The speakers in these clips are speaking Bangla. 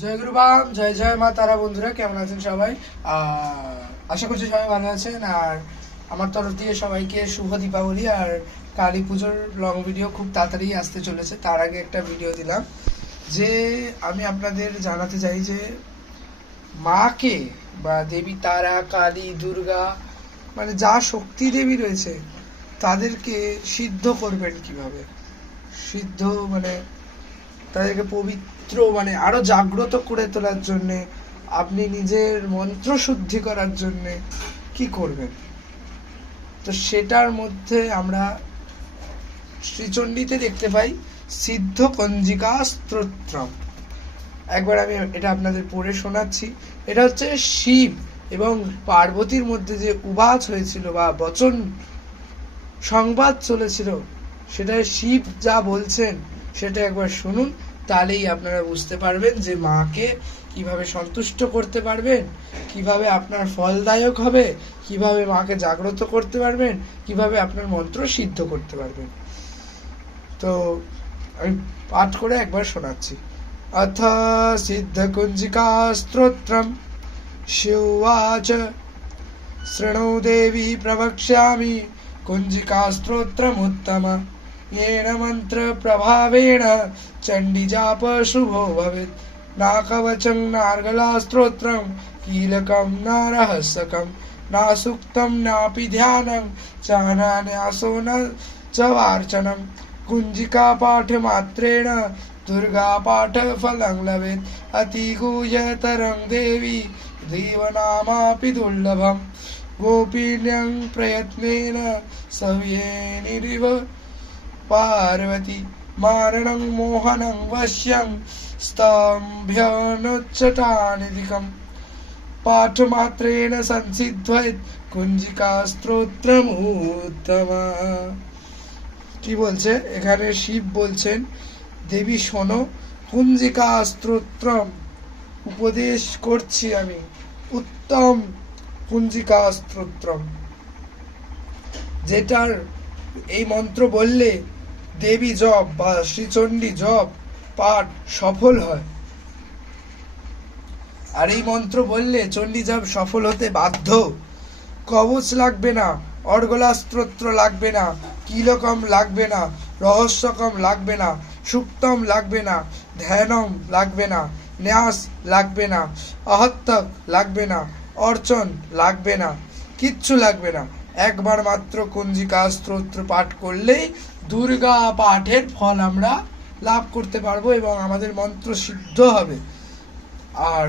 জয় গুরুবাম, জয় জয় মা তারা। বন্ধুরা কেমন আছেন সবাই? আশা করছি সবাই ভালো আছেন। আর আমার তরফ দিয়ে সবাইকে শুভ দীপাবলি আর কালী পুজোর লং ভিডিও খুব তাড়াতাড়ি আসতে চলেছে। তার আগে একটা ভিডিও দিলাম যে আমি আপনাদের জানাতে চাই যে মাকে বা দেবী তারা, কালী, দুর্গা, মানে যা শক্তি দেবী রয়েছে তাদেরকে সিদ্ধ করবেন কিভাবে। সিদ্ধ মানে তাদেরকে পবিত্র, মানে আরো জাগ্রত করে তোলার জন্যে, আপনি নিজের মন্ত্র শুদ্ধি করার জন্যে কি করবেন। তো সেটার মধ্যে আমরা শ্রীচণ্ডীতে দেখতে পাই সিদ্ধ কঞ্জিকা স্তোত্রম। একবার আমি এটা আপনাদের পড়ে শোনাচ্ছি। এটা হচ্ছে শিব এবং পার্বতীর মধ্যে যে উবাচ হয়েছিল বা বচন সংবাদ চলেছিল, সেটা শিব যা বলছেন সেটা একবার শুনুন। তাহলেই আপনারা বুঝতে পারবেন যে মাকে কিভাবে সন্তুষ্ট করতে পারবেন, কিভাবে আপনার ফলদায়ক হবে, কিভাবে মাকে জাগ্রত করতে পারবেন, কিভাবে আপনার মন্ত্র সিদ্ধ করতে পারবেন। তো আমি পাঠ করে একবার শোনাচ্ছি। अथ सिद्धकुञ्जिका स्तोत्रम् शिवाच शृणु देवी प्रवक्ष्यामि कुञ्जिकास्तोत्रमुत्तम येन मन्त्रप्रभावेण चण्डीजाप शुभो भवेत्। नाकवचं नार्गलास्तोत्रं कीलकं न रहस्यकं न सूक्तं नापि ध्यानं च नान्यासो न च वार्चनं। कुञ्जिकापाठमात्रेण दुर्गापाठफलं लभेत्। अतिगूह्यतरं देवी देवनामापि दुर्लभम्। गोपीन्यं प्रयत्नेन सव्येनिरिव पार्वती मारणं मोहनं वश्यं स्तम्भ्यनुच्चटानिधिकम्। पाठमात्रेण संसिद्ध्येत् কুঞ্জিকাস্তোত্রমুত্তম। কি বলছে এখানে? শিব বলছেন, দেবী শোনো, কুঞ্জিকা স্তোত্রম উপদেশ করছি আমি, উত্তম কুঞ্জিকা স্তোত্রম, যেটার এই মন্ত্র বললে দেবী জপ বা শ্রীচণ্ডী জপ পাঠ সফল হয়। আর এই মন্ত্র বললে চণ্ডী জপ সফল হতে বাধ্য। কবচ লাগবে না, অর্গলা স্তোত্র লাগবে না, কিলকম লাগবে না, রহস্যকম লাগবে না, সুক্তম লাগবে না, ধ্যানম লাগবে না, ন্যাস লাগবে না, আহত্তক লাগবে না, অর্চন লাগবে না, কিচ্ছু লাগবে না। একবার মাত্র কুঞ্জিকা স্তোত্র পাঠ করলেই দুর্গা পাঠের ফল আমরা লাভ করতে পারবো এবং আমাদের মন্ত্র সিদ্ধ হবে। আর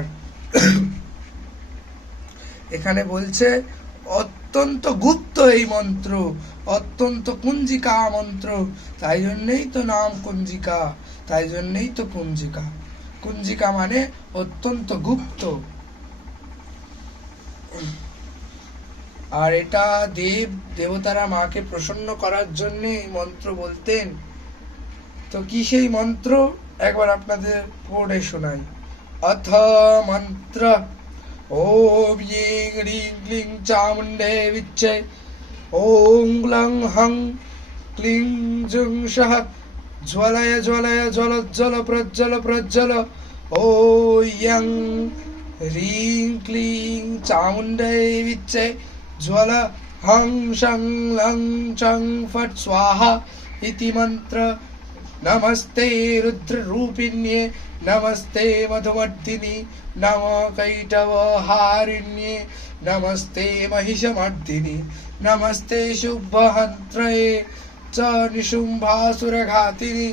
এখানে বলছে অত্যন্ত গুপ্ত এই মন্ত্র, অত্যন্ত কুঞ্জিকা মন্ত্র, তাই জন্যই তো নাম কুঞ্জিকা, তাই জন্যই তো কুঞ্জিকা। কুঞ্জিকা মানে অত্যন্ত গুপ্ত। আর এটা দেবতারা মাকে প্রসন্ন করার জন্য এই মন্ত্র বলতেন। তো কি সেই মন্ত্র একবার আপনাদের পড়ে শোনাই। অথ মন্ত্র ओम यें ह्रीं क्लीं चामुण्डे विच्चे ओं ग्लं हं क्लीं जुं सः ज्वलय ज्वलय ज्वलोज्ज्वल प्रज्वल प्रज्वल ओ यं ह्रीं क्लीं चामुण्डे विच्चे ज्वल हं शं लं चं फट् स्वाहा इति मंत्र। नमस्ते रुद्ररूपिण्ये नमस्ते मधुमर्दिनि नमो कैटवहारिण्ये नमस्ते महिषमर्दिनि नमस्ते शुभहन्त्रये च निशुम्भासुरघातिनि।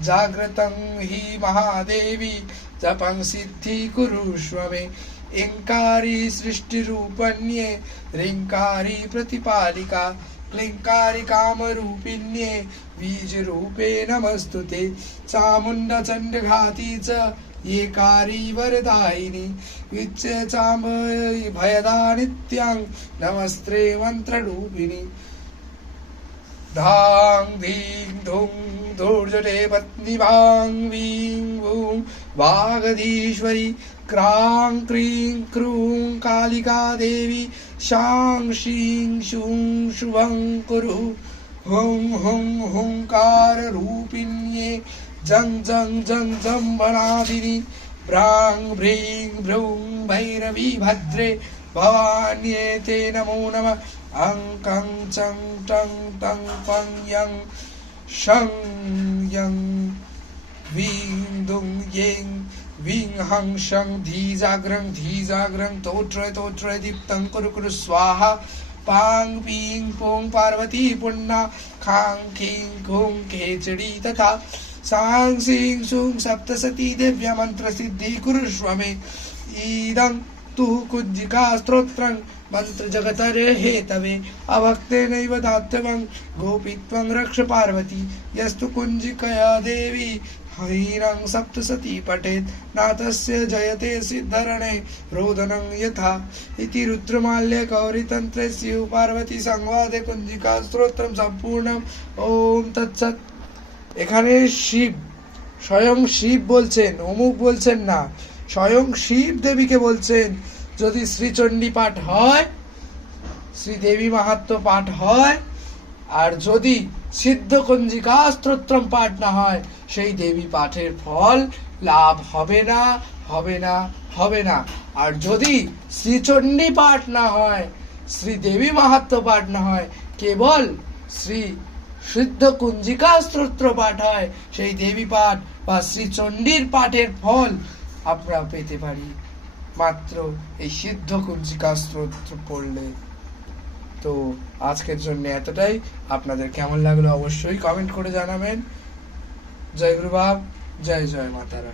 जाग्रतं हि महादेवी जपं सिद्धिकुरुष्व मे। ऐङ्कारी सृष्टिरूपण्ये ह्रीङ्कारी प्रतिपालिका क्लीङ्कारी कामरूपिण्ये बीजरूपे नमस्तुते। चामुण्डचण्डघाती च एकारी वरदायिनी विच्चे चाम्ब भयदा नित्यां नमस्ते मन्त्ररूपिणी। धां धीं धुं धूर्जटे पत्नी भां वीं वूं वागधीश्वरी क्रां क्रीं क्रूं कालिका देवी शां श्रीं शूं शुभं कुरु। हुं हुं हुंकार रूपिण्ये जं जं जं जं वनादिनी ব্রাং ভ্রিং ভ্রূং ভৈরবী ভদ্রে ভবান্যে তে নমো নমঃ অং কং চং টং টং পং ইয়ং শং ইয়ং ভিং দুং ইং ভিং হং শং ধী জাগ্রং তোত্রয় দীপ্তং কুরু কুরু স্বাহা পাং পিং পোং পার্বতী পুণ্যা খাং খিং খুং খেচড়ি তথা সাং সিং সুং সপ্তসতী দিব্য মন্ত্র সিদ্ধি কুরুষ্व मे ইদং তু কুঞ্জিকা স্তোত্রং मंत्र जगतरे हेतवे अभक्तेनैव दातव्यं गोपीत्वं रक्ष पार्वती यस्तु कुञ्जिकया देवी हरिरं सप्तसती पठेत् नाथस्य जयते सिद्धरणे रोदनं यथा इति रुद्रमाल्य गौरीतन्त्रे शिव पार्वती संवादे कुञ्जिका स्तोत्रं सम्पूर्णम् ओम तत्सत्। এখানে শিব, স্বয়ং শিব বলছেন, অমুক বলছেন না, স্বয়ং শিব দেবীকে বলছেন যদি শ্রীচণ্ডী পাঠ হয়, শ্রীদেবী মাহাত্ম্য পাঠ হয়, আর যদি সিদ্ধ কুঞ্জিকা স্তোত্রম পাঠ না হয়, সেই দেবী পাঠের ফল লাভ হবে না, হবে না, হবে না। আর যদি শ্রীচণ্ডী পাঠ না হয়, শ্রীদেবী মাহাত্ম্য পাঠ না হয়, কেবল শ্রী সিদ্ধ কুঞ্জিকা স্তোত্র পাঠ হয়, সেই দেবী পাঠ বা শ্রীচণ্ডীর পাঠের ফল আমরা পেতে পারি মাত্র এই সিদ্ধ কুঞ্জিকা স্তোত্র পড়লে। তো আজকের জন্য এতটাই। আপনাদের কেমন লাগলো অবশ্যই কমেন্ট করে জানাবেন। জয় গুরু বাব, জয় জয় মাতারা।